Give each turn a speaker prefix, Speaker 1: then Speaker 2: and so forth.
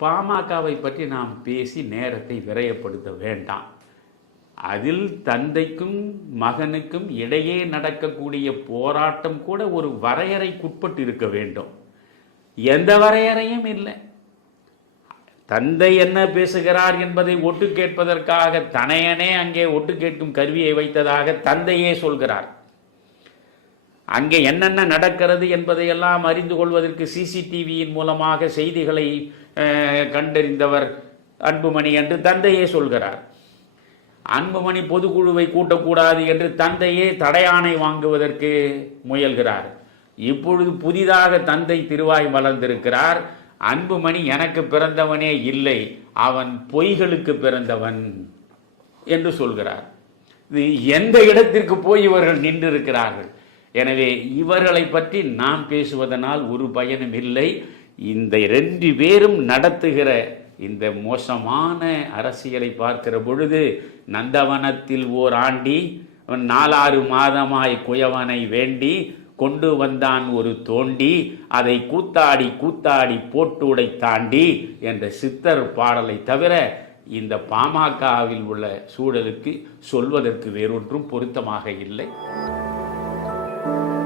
Speaker 1: பாமகவை பற்றி நாம் பேசி நேரத்தை விரயப்படுத்த வேண்டாம். அதில் தந்தைக்கும் மகனுக்கும் இடையே நடக்கக்கூடிய போராட்டம் கூட ஒரு வரையறைக்குட்பட்டு இருக்க வேண்டும். எந்த வரையறையும் இல்லை. தந்தை என்ன பேசுகிறார் என்பதை ஒட்டு கேட்பதற்காக தனையனே அங்கே ஒட்டு கேட்கும் கருவியை வைத்ததாக தந்தையே சொல்கிறார். அங்கே என்னென்ன நடக்கிறது என்பதையெல்லாம் அறிந்து கொள்வதற்கு சிசிடிவியின் மூலமாக செய்திகளை கண்டறிந்தவர் அன்புமணி என்று தந்தையே சொல்கிறார். அன்புமணி பொதுக்குழுவை கூட்டக்கூடாது என்று தந்தையே தடையானை வாங்குவதற்கு முயல்கிறார். இப்பொழுது புதிதாக தந்தை திருவாய் வளர்ந்திருக்கிறார். அன்புமணி எனக்கு பிறந்தவனே இல்லை அவன் பொய்களுக்கு பிறந்தவன் என்று சொல்கிறார். இது எந்த இடத்திற்கு போய் இவர்கள் நின்றிருக்கிறார்கள்? எனவே இவர்களை பற்றி நாம் பேசுவதனால் ஒரு பயனும் இல்லை. இந்த ரெண்டு பேரும் நடத்துகிற இந்த மோசமான அரசியலை பார்க்கிற பொழுது நந்தவனத்தில் ஓர் ஆண்டி அவன் நாலாறு மாதமாய் குயவனை வேண்டி கொண்டு வந்தான் ஒரு தோண்டி அதை கூத்தாடி கூத்தாடி போட்டுடை தாண்டி என்ற சித்தர் பாடலை தவிர இந்த பாமகவில் உள்ள சூழலுக்கு சொல்வதற்கு வேறொன்றும் பொருத்தமாக இல்லை. you